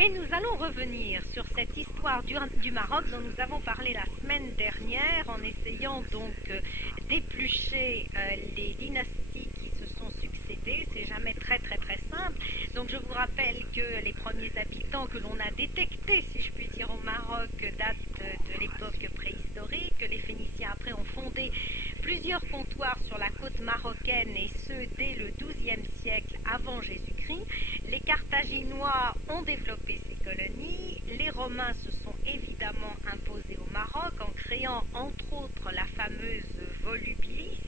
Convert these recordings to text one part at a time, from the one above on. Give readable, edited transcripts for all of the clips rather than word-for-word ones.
Et nous allons revenir sur cette histoire du Maroc dont nous avons parlé la semaine dernière en essayant donc d'éplucher les dynasties qui se sont succédées. C'est jamais très simple. Donc je vous rappelle que les premiers habitants que l'on a détectés, si je puis dire, au Maroc datent de l'époque préhistorique. Les Phéniciens après ont fondé plusieurs comptoirs sur la côte marocaine et ce dès le XIIe siècle avant Jésus-Christ. Les Carthaginois ont développé ces colonies, les Romains se sont évidemment imposés au Maroc en créant entre autres la fameuse Volubilis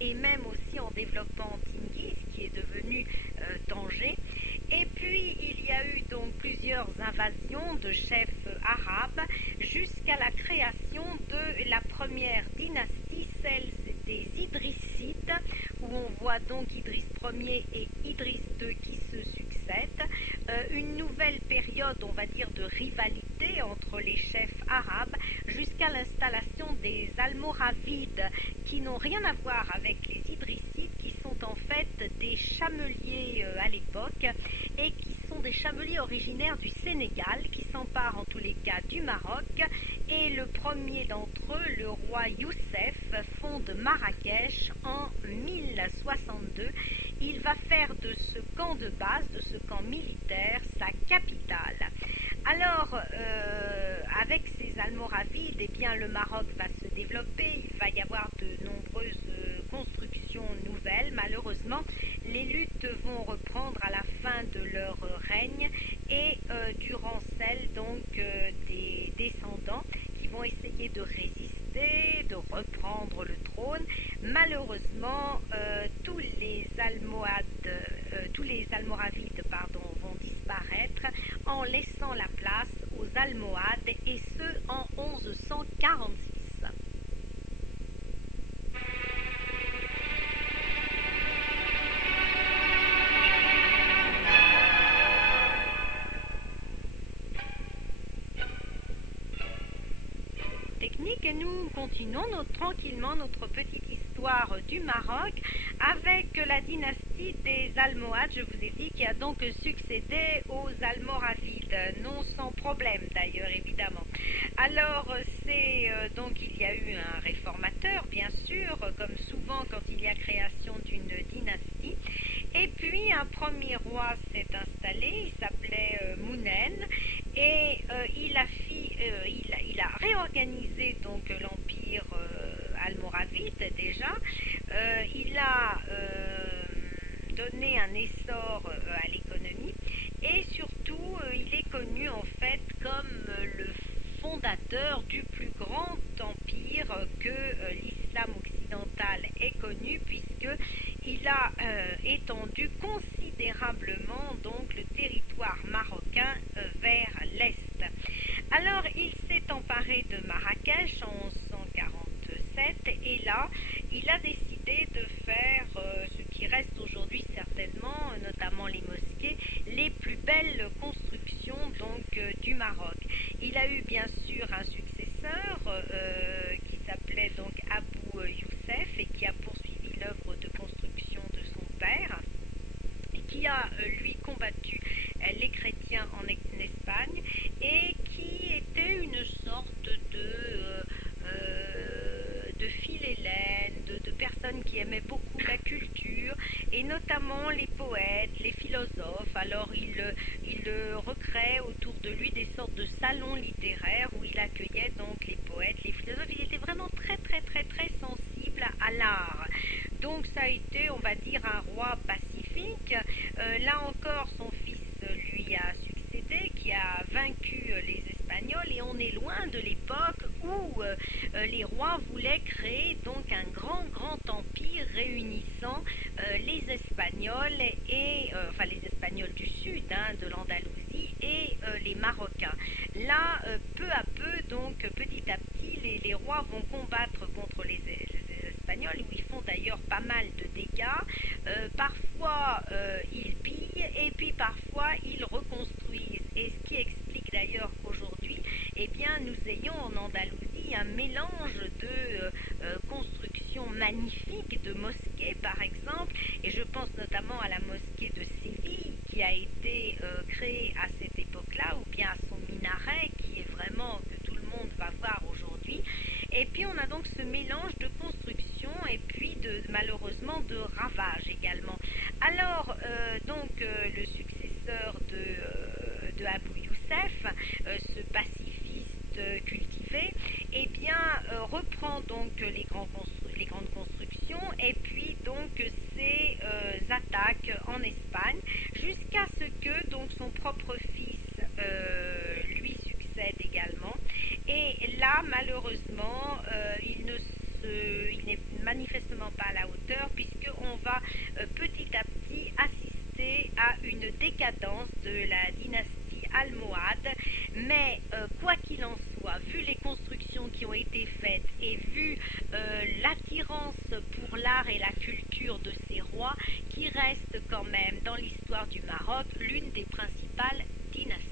et même aussi en développant Tingis qui est devenu Tanger. Et puis il y a eu donc plusieurs invasions de chefs arabes jusqu'à la création de la première dynastie, celle des Idrissites, où on voit donc Idriss Ier et Idriss II qui se succèdent. Une nouvelle période, on va dire, de rivalité entre les chefs arabes jusqu'à l'installation des Almoravides qui n'ont rien à voir avec les Idrissites, qui sont en fait des chameliers à l'époque et qui sont des chameliers originaires du Sénégal qui s'emparent en tous les cas du Maroc, et le premier d'entre eux, le roi Youssef, fonde Marrakech en 1062. Il va faire de ce camp de base, de ce camp militaire, sa capitale. Alors, avec ces Almoravides, eh bien, le Maroc va se développer, il va y avoir de nombreuses constructions nouvelles. Malheureusement, les luttes vont reprendre à la fin de leur règne et durant celle donc des descendants qui vont essayer de résister, de reprendre le trône. Malheureusement, tous les Almoravides vont disparaître en laissant la place aux Almohades, et ce en 1146. Technique, et nous continuons tranquillement notre petite histoire du Maroc avec la dynastie des Almohades. Je vous ai dit qui a donc succédé aux Almoravides, non sans problème d'ailleurs évidemment. Alors c'est donc il y a eu un réformateur bien sûr, comme souvent quand il y a création d'une dynastie. Et puis un premier roi s'est installé, il s'appelait Mounen, et il a réorganisé donc l'empire almoravide déjà. Il a donné un essor à l'économie et surtout il est connu en fait comme le fondateur du plus grand empire que l'islam occidental ait connu, puisque il a étendu considérablement donc le territoire marocain vers l'est. Alors il s'est emparé de Marrakech en 1147 et là il a décidé de faire ce qui reste aujourd'hui certainement, notamment les mosquées, les plus belles constructions donc du Maroc. Il a eu bien sûr un successeur qui s'appelait donc Abou Youssef et qui a poursuivi l'œuvre de construction de son père, et qui a lui combattu les chrétiens en Espagne et qui était une sorte de philhellène, de personnes qui aimaient beaucoup la culture et notamment les poètes, les philosophes. Alors il recrée autour de lui des sortes de salons littéraires où il accueillait donc les poètes, les philosophes. Il était vraiment très sensible à l'art. Donc ça a été, on va dire, un roi pacifique. Là encore, son fils lui a succédé, qui a vaincu les Espagnols, et on est loin de l'époque où les rois voulaient créer donc un grand empire réunissant les Espagnols et enfin les Espagnols du sud, hein, de l'Andalousie, et les Marocains. Là, peu à peu, donc petit à petit, les rois vont combattre contre les Espagnols, où ils font d'ailleurs pas mal de dégâts. Parfois ils pillent et puis parfois ils reconstruisent. Et ce qui explique d'ailleurs qu'aujourd'hui, eh bien, nous ayons en Andalousie un mélange de constructions magnifiques, de mosquées par exemple, et je pense notamment à la mosquée de Séville qui a été créée à cette époque-là, Et puis on a donc ce mélange de construction et puis malheureusement de ravage également. Alors le successeur de Abou Youssef, ce pacifiste cultivé, eh bien reprend donc les grandes constructions et puis donc ses attaques en Espagne jusqu'à ce que donc son propre fils lui succède également. Et là, malheureusement, il n'est manifestement pas à la hauteur puisqu'on va petit à petit assister à une décadence de la dynastie almohade. Mais quoi qu'il en soit, vu les constructions qui ont été faites et vu l'attirance pour l'art et la culture de ces rois, qui reste quand même dans l'histoire du Maroc l'une des principales dynasties.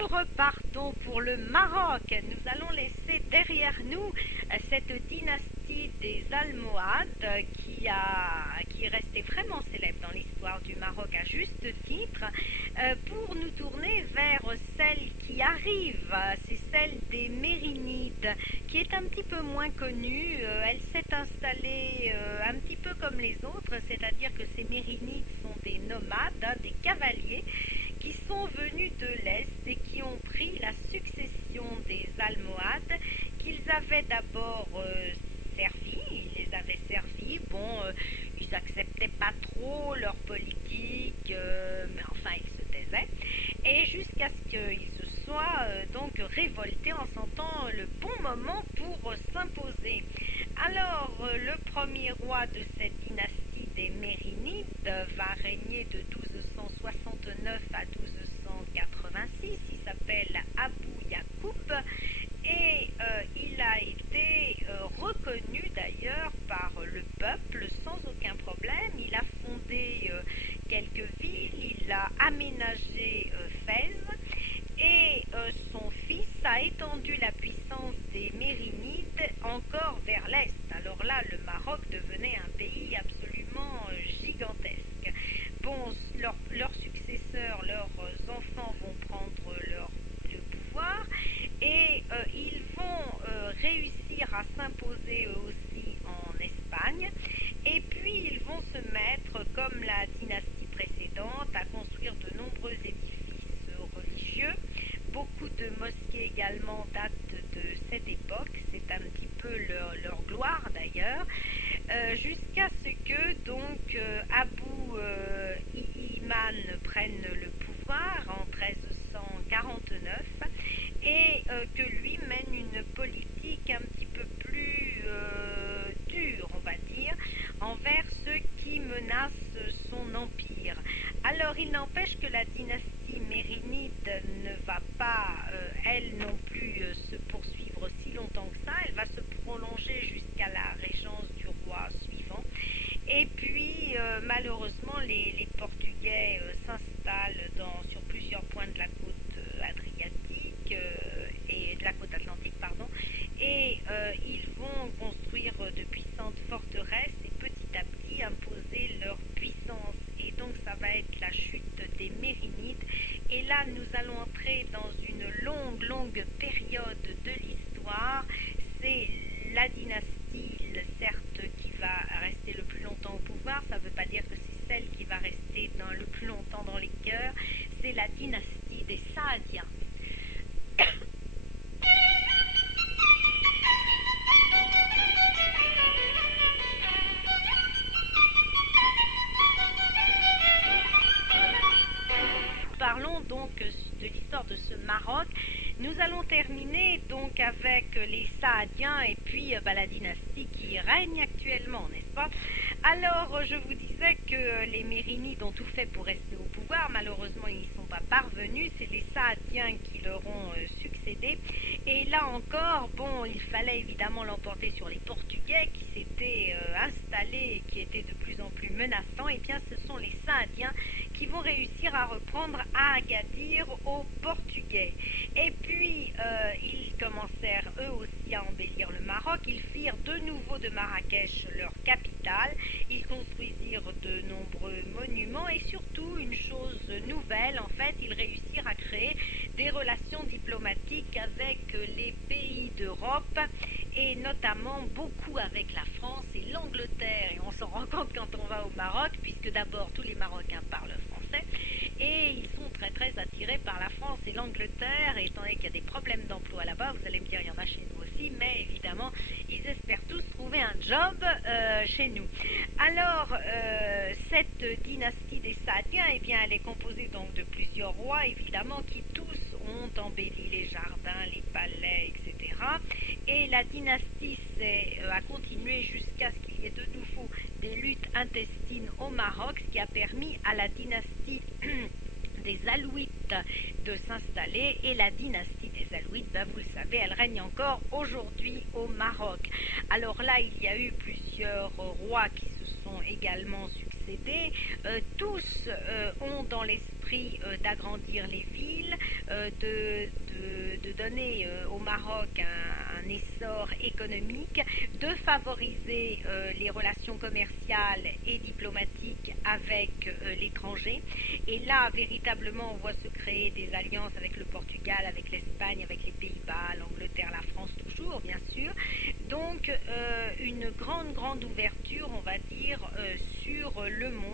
Repartons pour le Maroc. Nous allons laisser derrière nous cette dynastie des Almohades qui est restée vraiment célèbre dans l'histoire du Maroc à juste titre, pour nous tourner vers celle qui arrive, c'est celle des Mérinides, qui est un petit peu moins connue. Elle s'est installée un petit peu comme les autres, c'est-à-dire que ces Mérinides sont des nomades, des cavaliers, qui sont venus de l'Est et qui ont pris la succession des Almohades qu'ils avaient d'abord servi. Ils les avaient servis. Bon, ils n'acceptaient pas trop leur politique, mais enfin ils se taisaient. Et jusqu'à ce qu'ils se soient donc révoltés en sentant le bon moment pour s'imposer. Alors, le premier roi de cette dynastie des Mérinides va régner de 1269 à 1286. Il s'appelle Abou Yacoub et il a été reconnu d'ailleurs par le peuple sans aucun problème. Il a fondé quelques villes, il a aménagé Fès et son fils a étendu la puissance des Mérinides encore vers l'est. Alors là, le Maroc devenait un pays absolument gigantesque. Bon, leurs successeurs, leurs enfants vont prendre le pouvoir et ils vont réussir à s'imposer eux aussi en Espagne. Et puis ils vont se mettre, comme la dynastie précédente, à construire de nombreux édifices religieux. Beaucoup de mosquées également datent de cette époque, c'est un petit peu leur gloire d'ailleurs, jusqu'à ce que donc Abou Iman prenne le pouvoir en 1349 et que lui mène une politique un petit peu plus dure, on va dire, envers ceux qui menacent son empire. Alors il n'empêche que la dynastie mérinide ne va pas, elle non plus, se poursuivre si longtemps que ça. Elle va se prolonger jusqu'à la régence du roi suivant. Et puis, malheureusement, les Portugais s'installent sur plusieurs points de la côte adriatique et de la côte atlantique, pardon, et ils vont construire de puissantes forteresses et petit à petit imposer leur puissance. Et donc, ça va être la chute des Mérinides. Et là, nous allons entrer dans une longue période de l'histoire. C'est la dynastie, certes, qui va rester le plus longtemps au pouvoir. Ça ne veut pas dire que c'est celle qui va rester le plus longtemps dans les cœurs. C'est la dynastie des Saadiens. Parlons donc de l'histoire de ce Maroc. Nous allons terminer donc avec les Saadiens et puis la dynastie qui règne actuellement, n'est-ce pas? Alors, je vous disais que les Mérinides ont tout fait pour rester au pouvoir. Malheureusement, ils n'y sont pas parvenus. C'est les Saadiens qui leur ont succédé succédé. Et là encore, bon, il fallait évidemment l'emporter sur les Portugais qui s'étaient installés et qui étaient de plus en plus menaçants. Et bien, ce sont les Saadiens qui vont réussir à reprendre Agadir aux Portugais. Et puis, ils commencèrent eux aussi à embellir le Maroc. Ils firent de nouveau de Marrakech leur capitale. Ils construisirent de nombreux monuments et surtout, une chose nouvelle, en fait, ils réussirent à créer des relations diplomatiques avec les pays d'Europe et notamment beaucoup avec la France et l'Angleterre. Et on s'en rend compte quand on va au Maroc, puisque d'abord tous les Marocains parlent français et ils sont très très attirés par la France et l'Angleterre. Et étant donné qu'il y a des problèmes d'emploi là-bas, vous allez me dire il y en a chez nous aussi, mais évidemment ils espèrent tous trouver un job chez nous. Alors cette dynastie des Saadiens, eh bien, elle est composée donc de plusieurs rois évidemment qui tous ont embelli les jardins, les palais, etc. Et la dynastie a continué jusqu'à ce qu'il y ait de nouveau des luttes intestines au Maroc, ce qui a permis à la dynastie des Alouites de s'installer. Et la dynastie des Alouites, ben vous le savez, elle règne encore aujourd'hui au Maroc. Alors là, il y a eu plusieurs rois qui se sont également succédés. Tous ont dans l'esprit d'agrandir les villes, de donner au Maroc un essor économique, de favoriser les relations commerciales et diplomatiques avec l'étranger. Et là, véritablement, on voit se créer des alliances avec le Portugal, avec l'Espagne, avec les Pays-Bas, l'Angleterre, la France toujours, bien sûr. Donc, une grande ouverture, on va dire, sur le monde.